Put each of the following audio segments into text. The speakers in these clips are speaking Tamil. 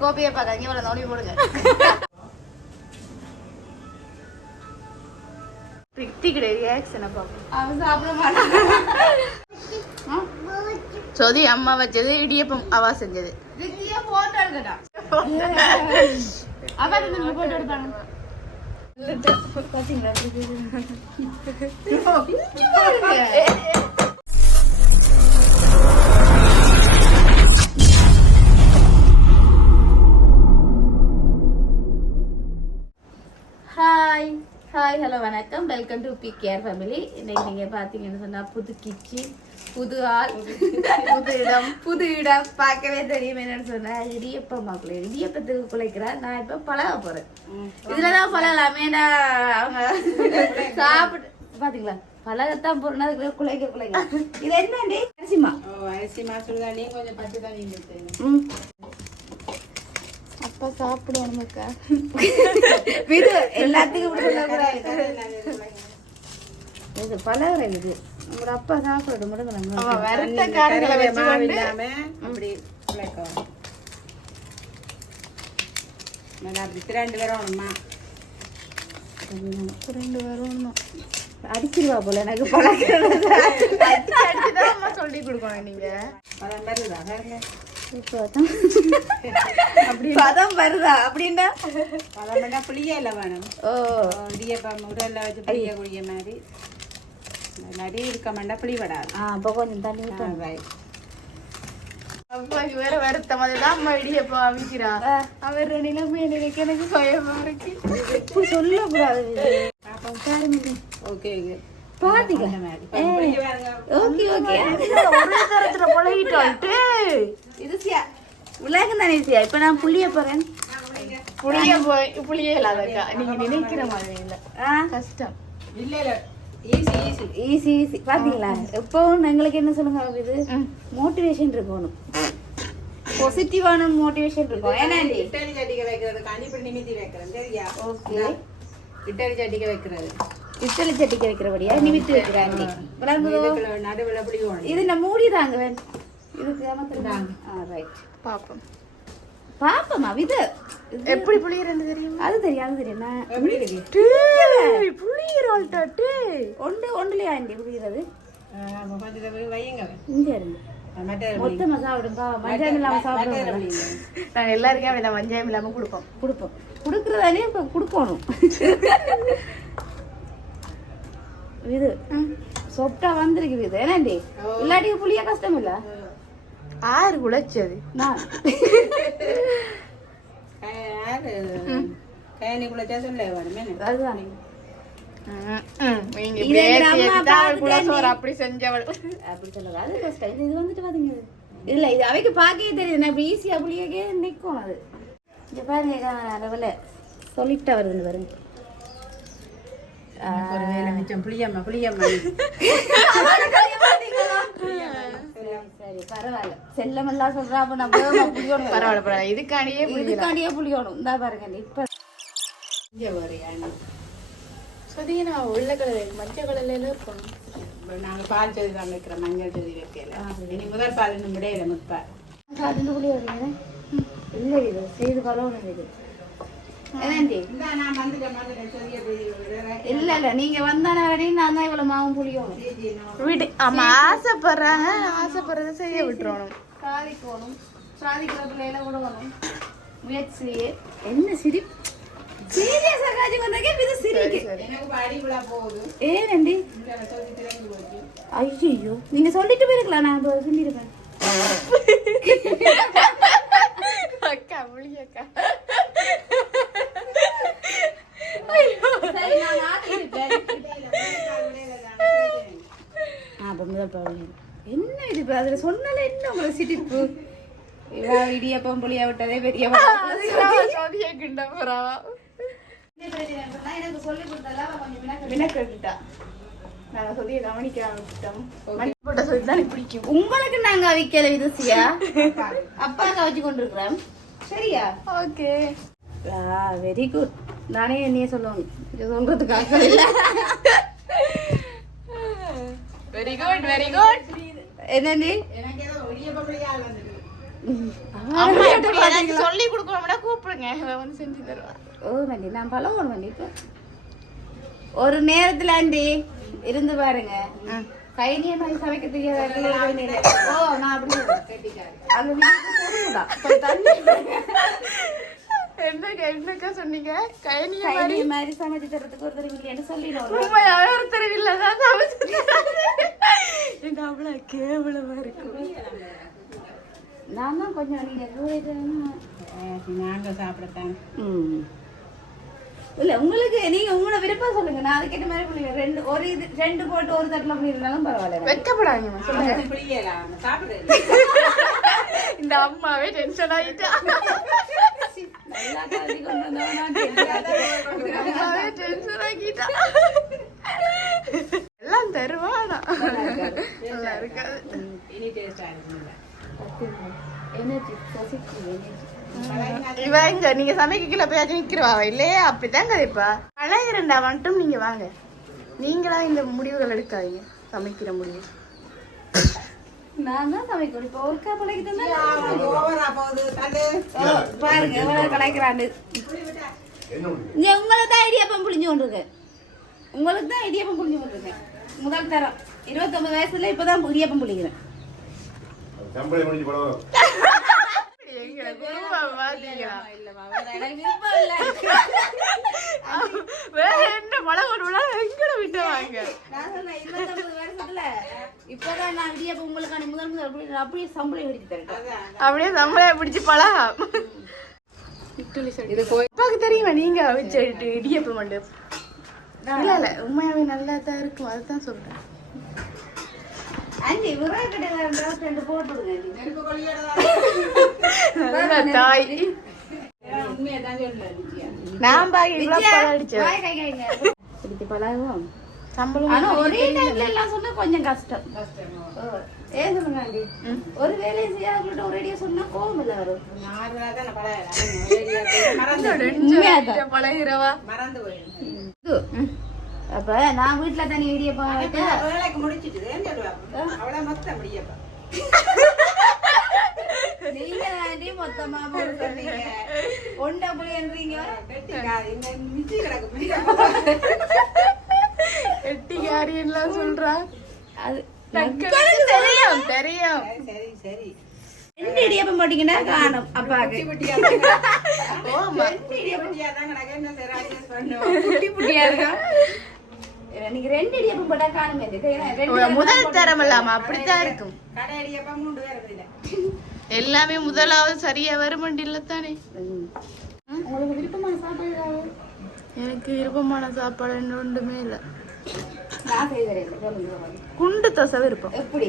கோபியை பார்க்காதீங்க இவ்வளோ நோடி போடுங்க. ரித்திக்கிட்ட ரியாக்ஷனை பார்ப்போம். அவன் சாப்பிட மாட்டான். சோதி அம்மா வச்சது இடியப்பம் அவா செஞ்சது. ரித்தியா போட்டோ எடுக்கட்டா அவா போட்டோ எடுத்தாங்க. பாத்தீங்களா ஹாய் ஹாய் ஹலோ வணக்கம், வெல்கம் டு பிகேஆர் ஃபேமிலி. இன்னைக்கு நீங்கள் பார்த்தீங்கன்னு சொன்னால் புது கிச்சி, புது ஆள், புது இடம் பார்க்கவே தெரியும். என்னன்னு சொன்னால் இடியப்பம் மாப்பிள்ளை இடியப்பத்துக்கு குலைக்கிறா. நான் இப்போ பழக போகிறேன். இதில் தான் பழகலாமேடா. அவங்க சாப்பிட்டு பார்த்தீங்களா பழகத்தான் போறேன்னா அதுக்குள்ள குலைக்க. இது என்னண்டி? அரிசிமா சுடுதானே கொஞ்சம் பச்சை தண்ணி. அப்பா சாப்பிடுவானுக்கா இது எல்லாத்துக்கும் இது பலவரை. இது உங்களோட அப்பா சாப்பிடணும் முடுங்க. அடிச்சிருவா போல எனக்கு பழக்கம் சொல்லி கொடுக்கணும். நீங்க பதம் வருதா அப்படின்னா பதம் புளிய இல்ல வேணும். ஓ இடியப்பம் உரல்ல வச்சு புளிய குடிய மாதிரி நிறைய இருக்க மாட்டா புளி வடாது. அப்போ கொஞ்சம் தண்ணி அப்பாக்கு வேற வருத்த மாதிரிதான் அம்மா இடியப்பம் அமைக்கிறா. அவர் நிலைமை எனக்கு எனக்கு பயமா இருக்கு. சொல்லக்கூடாது. ஓகே உலகம் தானே சியா. இப்ப நான் புளிய போறேன். புளிய இல்லாதக்கா நீங்க நினைக்கிற மாதிரி இல்ல. கஷ்டம் இல்ல. ஈஸி பாத்தீங்களா? எப்பவும் எங்களுக்கு என்ன சொல்லுங்க, இது மோட்டிவேஷன் இருக்கணும், பாசிட்டிவான மோட்டிவேஷன் இருக்கும். ஏன்னா இட்டலி சட்டிக்க வைக்கிறது கண்டிப்பா நிமித்தி வைக்கிறேன். சரியா? ஓகே. இட்டலி சட்டிக்க வைக்கிறது இட்டலி சட்டிக்க வைக்கிறபடியா நிமித்தி வைக்கிறாங்க. நடுவில் அப்படி இது நான் மூடிதாங்க இதுக்கு ஏமாத்துறாங்க. ரைட் பாப்போம் பாப்பமா. இது எப்படி புளியறது தெரியும்? அது தெரியும் புளியறால்ட்டு ஒன்றுலயா ஆண்டி புளியறது? இங்க இருந்து மொத்தமா சாப்பிடுங்க. மஞ்சள் இல்லாம சாப்பிடுவோம். நாங்க எல்லாருக்கும் மஞ்சள் இல்லாம கொடுப்போம் கொடுக்கறதானே இப்ப கொடுக்கணும். இது சொப்டா வந்திருக்கு. இது ஏன்னாண்டி இல்லாட்டி புளிய கஷ்டம் இல்ல. ஆறு குழைச்சது நான் அப்படி செஞ்சவள் அப்படி சொல்லல. அது கஷ்டம். இது வந்துட்டு பாத்தீங்க இல்ல, இது அவைக்கு பாக்கவே தெரியுது. நான் இப்ப ஈஸியா புளியக்கே நிக்கும். அது இங்க பாருங்க லெவல சொல்லிட்டா வருதுன்னு பாருங்க. சரி பரவாயில்ல. செல்லமெல்லாம் சொல்றா. அப்ப நம்ம புளியணும். பரவாயில்ல. இதுக்காண்டியே புளியணும். இந்தா பாருங்க இப்ப உள்ள கலர் மஞ்சள் கலர்ல இருக்கும். நாங்க பால் செடி தான் வைக்கிறோம். மஞ்சள் செடி வைக்கல. இனி முதல் பால் இன்னும் விடையில முப்பா புளி வருங்க. இல்ல இது செய்து கலவணும். இது இல்ல இல்ல நீங்க வந்தானே நான் தான் இவ்வளவு மாவும் புளியும் வீட்டு. ஆமா ஆசைப்படுறாங்க. ஆசைப்படுறத செய்ய விட்டுறணும். சாதிக்கணும். சாதிக்கிற பிள்ளையில விடணும். முயற்சியே என்ன சிரி சீரியஸா காஜி வந்தாக்கே இது சிரிக்கு. எனக்கு பாடி விழா போகுது. ஏனண்டி? ஐயோ நீங்க சொல்லிட்டு போயிருக்கலாம். நான் சொல்லிருப்பேன். அக்கா புளியக்கா என்ன இது? அதுல சொன்னால என்ன உங்களை சிரிப்பு? இடியப்பம் புளியா விட்டதே பெரிய எனக்கு சொல்லி கொடுத்தா வினக்கா. நாங்க சொல்லிய கவனிக்க பிடிக்கும். உங்களுக்கு நாங்க அவிக்கல விதசியா அப்பா கவச்சு கொண்டிருக்கிறோம். சரியா? Okay very good. நானே என்னையே சொல்லணும். இது சொல்றதுக்காக இல்ல. Very good very good. என்னடி சொல்லி கொடுக்கணும்னா கூப்பிடுங்க வந்து செஞ்சு தருவா. ஓ வண்டி நான் பழகணும் வண்டி. இப்போ ஒரு நேரத்துல ஆண்டி இருந்து பாருங்க. கைனிய மாதிரி சமைக்க தெரியாத. ஓ நான் அப்படி என்னக்கா சொன்னீங்க? கைனிய மாதிரி சமைச்சு தரத்துக்கு ஒருத்தர் இல்லைன்னு சொல்லிடுவோம். ஒருத்தர் இல்லதான் எங்க அவ்வளோ கேவலமா இருக்கும். நான் தான் கொஞ்சம் நீங்க நாங்க சாப்பிடத்தான். இல்ல உங்களுக்கு நீங்க உங்களோட விருப்பம் சொல்லுங்க. நான் அதுக்கேற்ற மாதிரி பண்ணுவேன். ரெண்டு போட்டு ஒரு தட்டுல பண்ணிருந்தாலும் பரவாயில்ல. வைக்கப்படாதீங்க இந்த அம்மாவே டென்ஷன் ஆயிட்டா. எல்லாம் தருவானா நல்லா இருக்காது. இவ இங்க நீங்க சமைக்கல போயாச்சும் நிக்கிறவா இல்லையே? அப்படிதான் கதைப்பா. பழகிறண்டா மட்டும் நீங்க வாங்க. நீங்களா இந்த முடிவுகள் எடுக்காதீங்க. சமைக்கிற முடிவு நான் தான் சமைக்கணும். இப்போ ஒருக்கா பழகிட்டேன் பாருங்க எவ்வளவு கலைக்கிறாண்டு. உங்களுக்கு தான் இடியாப்பம் புளிஞ்சு கொண்டிருக்கேன். உங்களுக்கு தான் இடியாப்பம் புளிஞ்சு கொண்டிருக்கேன். முதல் தரம் 29 வயசுல இப்பதான் இடியாப்பம் புளிக்கிறேன். இப்பதான் நான் இடியாப்பம் உங்களுக்கான முதல் அப்படியே சம்பளம் எடுத்து தரேன். அப்படியே சம்பளம் பிடிச்சு பழகா. இப்பாக்கு தெரியுமா நீங்க வச்சு இடியப்பம் மண்டு? இல்ல உண்மையாவே நல்லா தான் இருக்கும். அதுதான் சொல்றேன். ஆண்டி விராய் கடையில ரெண்டு போட்டு தாய் நான் பழகும் சம்பளம். ஆனா ஒரே டைம்ல எல்லாம் சொன்னா கொஞ்சம் கஷ்டம். ஏன் சொல்லுங்க ஆண்டி? ஒரு வேலையை செய்யாத ஒரேடியா சொன்னா கோவம் இல்ல வரும். பழகிறவா மறந்து போயிடும். அப்ப நான் வீட்டுல தனி இடியப்பம் முடிச்சிட்டு அவ்வளவு மொத்தம் முடியப்பா. நீங்க தாண்டி மொத்தமா போடுறீங்க. ஒண்டா புளியன்றீங்க. எட்டிகாரி எல்லாம் சொல்றா. அது தெரியும் தெரியும். சரி சரி. ரெண்டு இடியப்பம் போட்டீங்கன்னா காணும் அப்பாக்கு. குட்டி குட்டியா இருக்கா? நீங்க ரெண்டு இடியப்பம் போட்டா காணுமே. முதல் தரம் இல்லாம அப்படித்தான் இருக்கும். கடை இடியப்பம் 3 பேர் இல்ல. எல்லாமே முதலாவது சரியா வருமண்டி இல்ல தானே? உங்களுக்கு விருப்பமான சாப்பாடு? எனக்கு விருப்பமான சாப்பாடு ஒன்றுமே இல்ல. நான் செய்யறேன். குண்டு தசை விருப்பம். எப்படி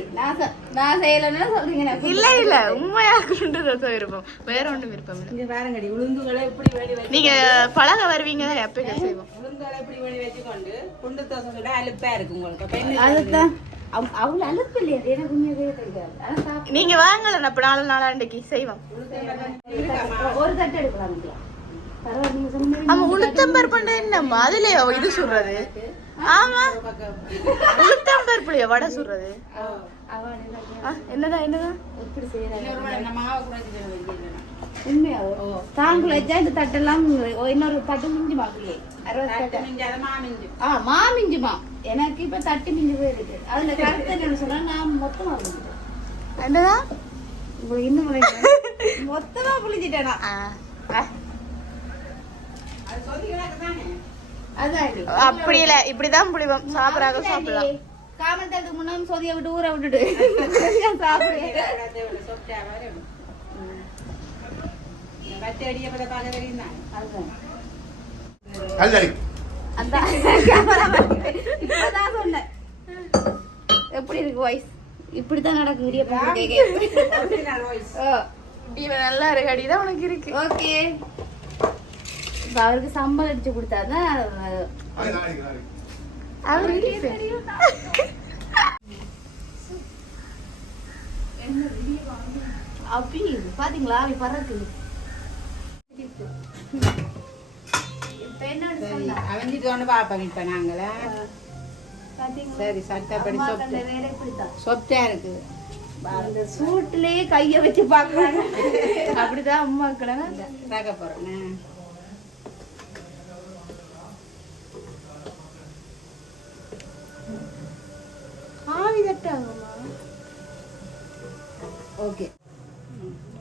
நான் செய்யலன்னா சொல்றீங்க? இல்ல இல்ல உண்மையா குண்டு தசை விருப்பம். வேற ஒன்றும் விருப்பம் இல்ல. இங்க பாருங்கடி உளுந்துகளை எப்படி வேடி வச்சு நீங்க பழக வருவீங்க எப்ப செய்வோம். உளுந்துகளை எப்படி வேடி வச்சுக்கொண்டு குண்டு தோசை சுட அலுப்பா இருக்கு உங்களுக்கு. அதுதான் அவ்வளவு அலுப்பு இல்லையா? எனக்கு உண்மையாவே தெரியாது. நீங்க வாங்கல அப்ப நாளாண்டைக்கு செய்வோம். ஒரு தட்டு எடுக்கலாம். ஆமா உளுத்தம்பருப்பு என்னம்மா அதுல இது சொல்றது? ஆமா உளுத்தம்பருப்புலையா வடை சொல்றது? என்னதான் என்னதான் உண்மையா தாங்குல வச்சா இந்த தட்டெல்லாம் இன்னொரு தட்டு மிஞ்சி மாப்பிள்ளையே மாமிஞ்சுமா. எனக்கு இப்ப தட்டு மிஞ்சி போயிருக்கு. அதுல கருத்து என்ன சொன்னா நான் மொத்தமா புளிஞ்சிட்டேன். என்னதான் உங்களுக்கு இன்னும் மொத்தமா புளிஞ்சிட்டேனா? அப்படி இல்ல இப்படிதான் புளிவோம். சாப்பிடாக சாப்பிடலாம். காமத்தத்துக்கு முன்னாடி சொதிய விட்டு ஊற விட்டுட்டு சாப்பிடுவேன். இப்பதான் சொன்னேன். எப்படி இருக்கு வாய்ஸ்? இப்படித்தான் நடக்கும். நல்லா இருக்கு. அடிதான் உனக்கு இருக்கு. ஓகே அவருக்கு சம்பளம் அடிச்சு கொடுத்தாதான் அப்படி பாத்தீங்களா? அப்படி பறக்கு. அவஞ்சிட்டு ஒண்ணு பாப்போம். இப்ப நாங்கள சரி சட்டப்படி சொப்டா இருக்கு. அந்த சூட்டுலயே கைய வச்சு பாக்குறாங்க. அப்படிதான் அம்மாக்களை பார்க்க போறேன். ஆவி தட்டாங்கம்மா. ஓகே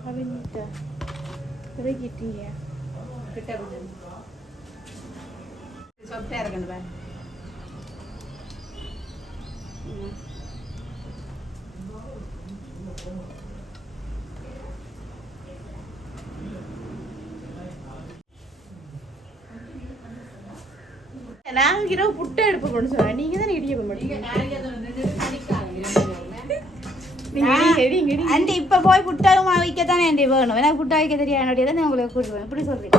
அவங்க இறக்கிட்டீங்க. கிட்ட கொஞ்சம் சாஃப்டா இருக்கணும் பாரு. நாங்க இரவு புட்டை எடுப்ப கொண்டு சொன்னேன். நீங்க தானே இடியப்பம் நீங்க பண்ணுவீங்க. நாளைக்கு அதை நின்று படிக்காதீங்க ரெண்டு பேருமே. நீங்க எடி ஆண்டி இப்ப போய் புட்டாவும் வைக்கத்தானே ஆண்டி வேணும். எனக்கு புட்டா வைக்க தெரியாது என்னுடைய தான் உங்களுக்கு கூடுவேன். இப்படி சொல்றீங்க.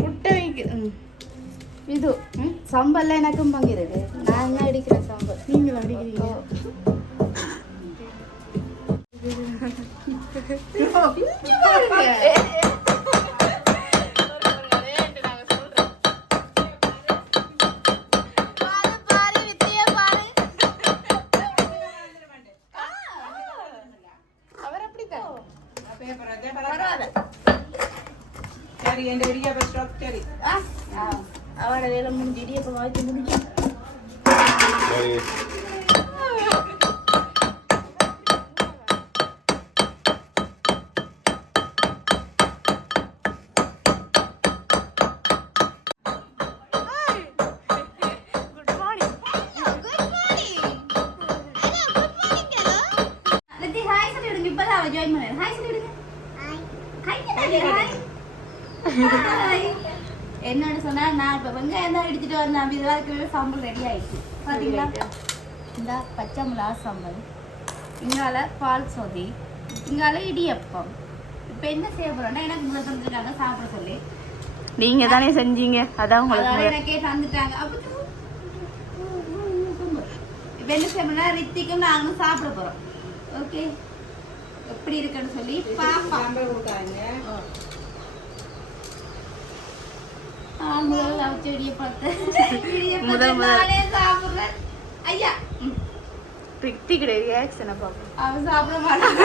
புட்டை வைக்க இது சம்பல்ல எனக்கும் பங்கிருக்கு. நான் தான் அடிக்கிறேன் சம்பல். நீங்களும் அடிக்கிறீங்க. பேப்பர் அதே பரவாயில்ல. சரி என் வீடியோ பஸ் ஸ்டாப் சரி. அவட வேலை முடிஞ்சு இடியப்பம் வச்சு முடிஞ்சு என்னன்னு சொன்னா நான் இப்ப வெங்காயம் தான் இடிச்சிட்டு வந்தேன். இதுவாக்கு சாம்பல் ரெடி ஆயிடுச்சு பாத்தீங்களா. இந்த பச்சை மிளகா சாம்பல், இங்கால பால் சொதி, இங்கால இடியப்பம். இப்ப என்ன செய்ய போறோம்னா எனக்கு முதல் தந்துட்டாங்க சாப்பிட சொல்லி. நீங்க தானே செஞ்சீங்க. அதான் அதனால உங்களுக்கு எனக்கே தந்துட்டாங்க. இப்ப என்ன செய்யணும்னா ரித்திக்கும் நாங்களும் சாப்பிட போறோம். ஓகே எப்படி இருக்குன்னு சொல்லி பாப்பா. சாம்பார் கொடுத்தாங்க. முதல்ல அவிச்ச இடியப்பத்தை முதல் நானே சாப்பிடுறேன். ஐயா பிக்தி கிடையாது. ரியாக்ஷனை பார்ப்போம். அவன் சாப்பிட மாட்டான்.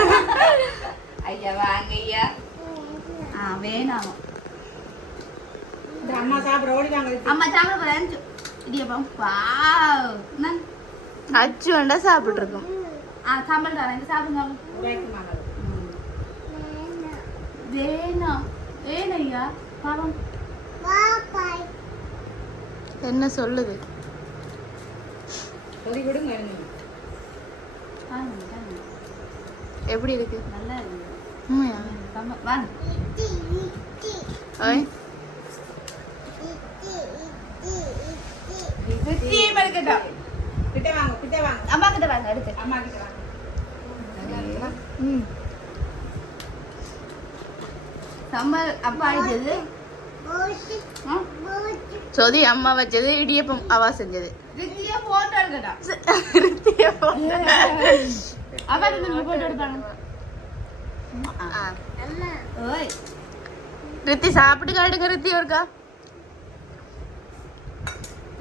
ஐயா வாங்க ஐயா. வேணாம் இந்த அம்மா சாப்பிட ஓடி வாங்க. அம்மா சாப்பிட போறேன் இடியப்பம். வாவ் நான் அச்சு வேண்டா சாப்பிட்டு இருக்கோம். சாம்பல் தரேன் சாப்பிடுங்க. வேணாம் வேணும் ஐயா பாவம். என்ன சொல்லுது? கொதி விடுங்க. எப்படி இருக்கு? நல்லா இருக்கு. உண்மையா? வாங்க ஓய் கிட்ட வாங்க கிட்ட வாங்க. அம்மா கிட்ட வாங்க அடுத்து. அம்மா கிட்ட வாங்க. சாம்பார் அப்பா அடிச்சது. சொதி அம்மா வச்சது, இடியப்பம் அவா செஞ்சது. ரித்தியா போட்டோ எடுக்கடா. ரித்தியா போட்டோ. அப்பா நீங்க போட்டோ எடுப்பாங்க. ஓய் ரித்தி சாப்பிட்டு காட்டுங்க. ரித்தி ஒருக்கா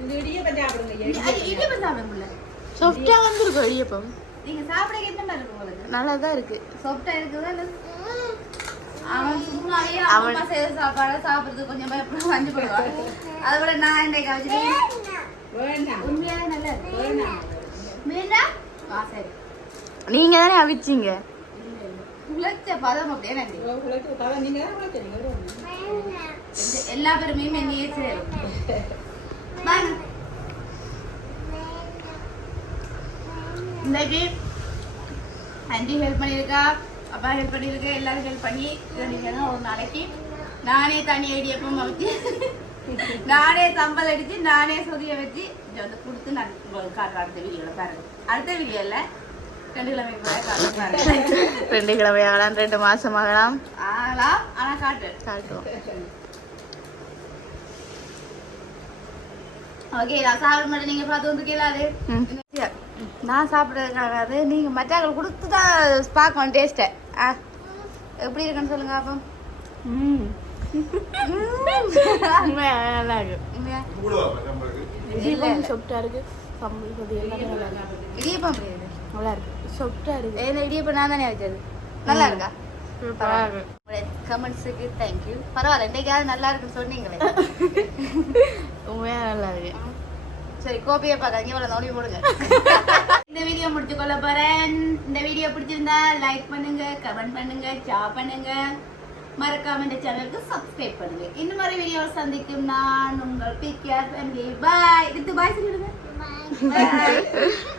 இந்த இடியப்பம் சாப்பிடுங்க. இடியப்பம் சாப்பிடுங்க. சாஃப்டா வந்திருக்கும் இடியப்பம். நீங்க சாப்பிட என்ன மாதிரி இருக்கு உங்களுக்கு? நல்லா தான் இருக்கு. சாஃப்டா இருக்குதா இல்ல? அவன் சும்மாவே அம்மா செய்த சாப்பாடு சாப்பிடுறது கொஞ்சம் பயப்பட வாங்கி போடுவாங்க. அதை விட நான் இன்னைக்கு வச்சுட்டு வேண்டாம். உண்மையாவே நல்லா இருக்கு. வேண்டாம். மீனா சரி. நீங்க தானே அவிச்சிங்க. உழைச்ச பதம் அப்படியே நன்றி. உழைச்சு கதை நீங்க தான் உழைச்சீங்க. எல்லா பேருமே என்னையே சேரும். இன்னைக்கு ஆண்டி ஹெல்ப் பண்ணியிருக்கா, அப்பா ஹெல்ப் பண்ணியிருக்கா, எல்லாரும் ஹெல்ப் பண்ணி ஒரு நாளைக்கு நானே தனி ஐடியப்பம் வச்சு நானே சம்பல் அடிச்சு நானே சொதிய வச்சு வந்து கொடுத்து நான் உங்களுக்கு காட்டுறேன். அடுத்த வீடியோல பாருங்க. அடுத்த வீடியோ இல்ல 2 கிழமை பாருங்க. 2 கிழமை ஆகலாம், 2 மாசம் ஆகலாம். ஆனா காட்டுவோம். ஓகே நான் சாப்பிட மாட்டேன். நீங்க பார்த்து வந்து கேளாது. நான் சாப்பிட்றதுக்காகாது. நீங்க மச்சாக்கள் கொடுத்து தான் பார்க்கணும் டேஸ்ட்டை. எப்படி இருக்குன்னு சொல்லுங்க அப்போ. நல்லா இருக்கு. இடியப்பம் சாப்பிட்டா இருக்கு. கம்பல் இடியப்பம் நல்லா இருக்கு. சொப்டா இருக்கு. ஏன்னா இடியப்பம் நான் தானே வச்சது. நல்லா இருக்கா? பாரு. உங்களுடைய கமெண்ட்ஸுக்கு தேங்க்யூ. பரவாயில்ல, இன்னைக்காவது நல்லா இருக்குன்னு சொன்னீங்களே. உண்மையா நல்லா இருக்கு. சரி, கோபியை பார்க்காங்க, இவ்வளோ நோடி போடுங்க. இந்த வீடியோ முடிச்சு கொள்ள போறேன். இந்த வீடியோ பிடிச்சிருந்தா லைக் பண்ணுங்க, கமெண்ட் பண்ணுங்க, ஷேர் பண்ணுங்க, மறக்காம இந்த சேனலுக்கு சப்ஸ்கிரைப் பண்ணுங்க. இன்னும் ஒரு வீடியோ சந்திக்கும் நான் உங்கள் பிகேஆர் ஃபேமிலி. பாய். இது பாய் சொல்லிடுங்க. பாய்.